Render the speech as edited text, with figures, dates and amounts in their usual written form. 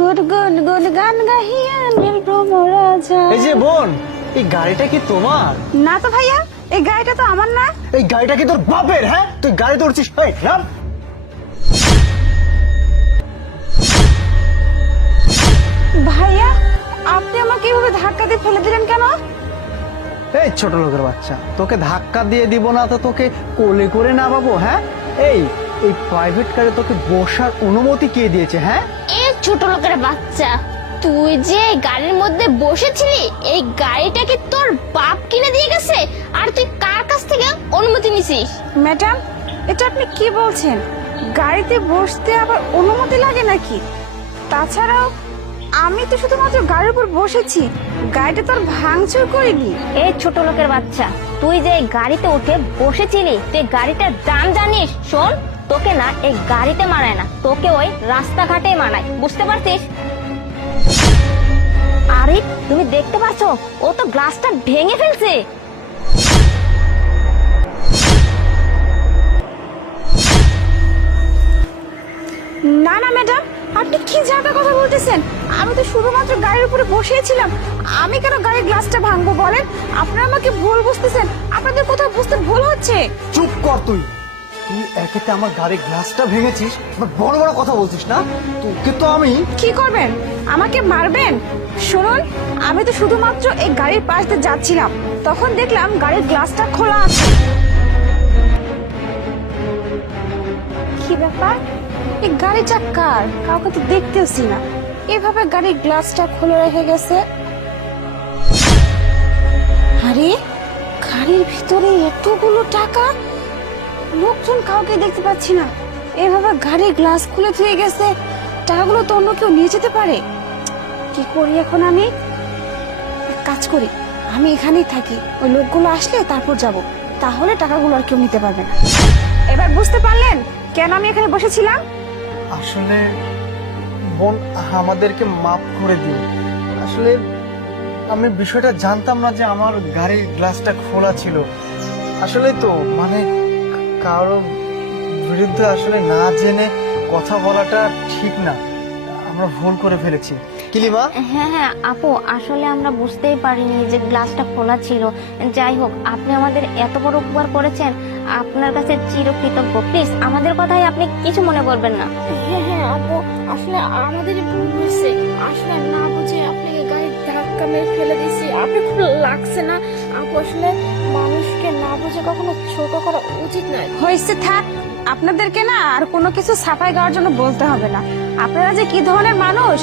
গুনগুন গুন গান গাহিয়া নীল ভ্রমরাজা। এই যে বোন, এই গাড়িটা কি তোমার? না তো ভাইয়া, এই গাড়িটা তো আমার না। এই গাড়িটা কি তোর বাপের? হ্যাঁ, তুই গাড়ি ধরছিস? এই নাম। ভাইয়া, আপনি আমাকে এভাবে ধাক্কা দিয়ে ফেলে দিলেন কেন? এই ছোট লোকের বাচ্চা, তোকে ধাক্কা দিয়ে দিব না তো তোকে কোলে করে নামাবো? হ্যাঁ, এই এই প্রাইভেট কারে তোকে বসার অনুমতি কে দিয়েছে? হ্যাঁ, এই ছোট লোকের বাচ্চা, তুই যে গাড়ির মধ্যে বসেছিলি, এই গাড়িটা কি তোর বাপ কিনে দিয়ে গেছে? আর তুই কার কাছ থেকে অনুমতি নিছিস? ম্যাডাম, এটা আপনি কি বলছেন? গাড়িতে বসতে আবার অনুমতি লাগে নাকি? তাছাড়াও আমি তো শুধুমাত্র গাড়ির উপর বসেছি, গাড়িটা তো আর ভাঙচুর করিনি। এই ছোট লোকের বাচ্চা, তুই যে গাড়িতে উঠে বসেছিলি, তুই গাড়িটার দাম জানিস? শোন, তোকে না এই গাড়িতে মানায় না, তোকে ওই রাস্তাঘাটে মানায়, বুঝতে পারছিস? আরে তুমি দেখতে পাচ্ছ, ও তো গ্লাসটা ভেঙে ফেলছে। না না ম্যাডাম, আপনি কি জায়গা কথা বলতেছেন? আমি তো শুধুমাত্র গাড়ির উপরে বসেছিলাম, আমি কেন গাড়ির গ্লাসটা ভাঙবো বলেন? আপনারা আমাকে ভুল বুঝতেছেন, আপনাদের কোথাও বুঝতে ভুল হচ্ছে। চুপ কর তুই। তুই একেতে আমার গাড়ির গ্লাসটা ভেঙেছিস, আবার বড় বড় কথা বলছিস না? তোকে তো আমি। কি করবেন? আমাকে মারবেন? শুনুন, আমি তো শুধুমাত্র এই গাড়ির পাশ দিয়ে যাচ্ছিলাম, তখন দেখলাম গাড়ির গ্লাসটা খোলা আছে। কি ব্যাপার? এই গাড়িটা কার? কাউকে তো দেখতেছি না, এভাবে গাড়ির গ্লাসটা খুলে রেখে গেছে। আরে, গাড়ির ভিতরে এতগুলো টাকা, লোকজন কাউকে দেখতে পাচ্ছি না, এভাবে গাড়ির গ্লাস খুলে থুয়ে গেছে, টাকাগুলো তো অন্য কেউ নিয়ে যেতে পারে। কি করি এখন আমি? এক কাজ করি, আমি এখানেই থাকি, ওই লোকগুলো আসলে তারপর যাব, তাহলে টাকাগুলো আর কেউ নিতে পারবে না। এবার বুঝতে পারলেন কেন আমি এখানে বসেছিলাম? আসলে বোন, আমাদেরকে মাফ করে দিও। আসলে আমি বিষয়টা জানতাম না যে আমার গাড়ির গ্লাসটা খোলা ছিল। আসলে তো মানে কারো বিরুদ্ধে আসলে না জেনে কথা বলাটা ঠিক না, আমরা ভুল করে ফেলেছি। কিলিমা, হ্যাঁ হ্যাঁ আপু, আসলে আমরা বুঝতেই পারিনি যে গ্লাসটা খোলা ছিল। যাই হোক, আপনি আমাদের এত বড় উপকার করেছেন, আপনার কাছে চিরকৃতজ্ঞ। প্লিজ আমাদের কথাই আপনি কিছু মনে করবেন না। হ্যাঁ হ্যাঁ আপু, আসলে আমাদের ভুল হয়েছে, আসলে না বুঝে আপনাকে গাড়ির ধাক্কা মেরে ফেলে দিয়েছি, আপনি খুব লাগছে না আপু? আসলে মানুষকে না বুঝে কখনো ছোট করা উচিত নয়। হয়েছে, থাক। আপনাদেরকে না আর কোনো কিছু ছাপাই গাওয়ার জন্য বলতে হবে না। আপনারা যে কি ধরনের মানুষ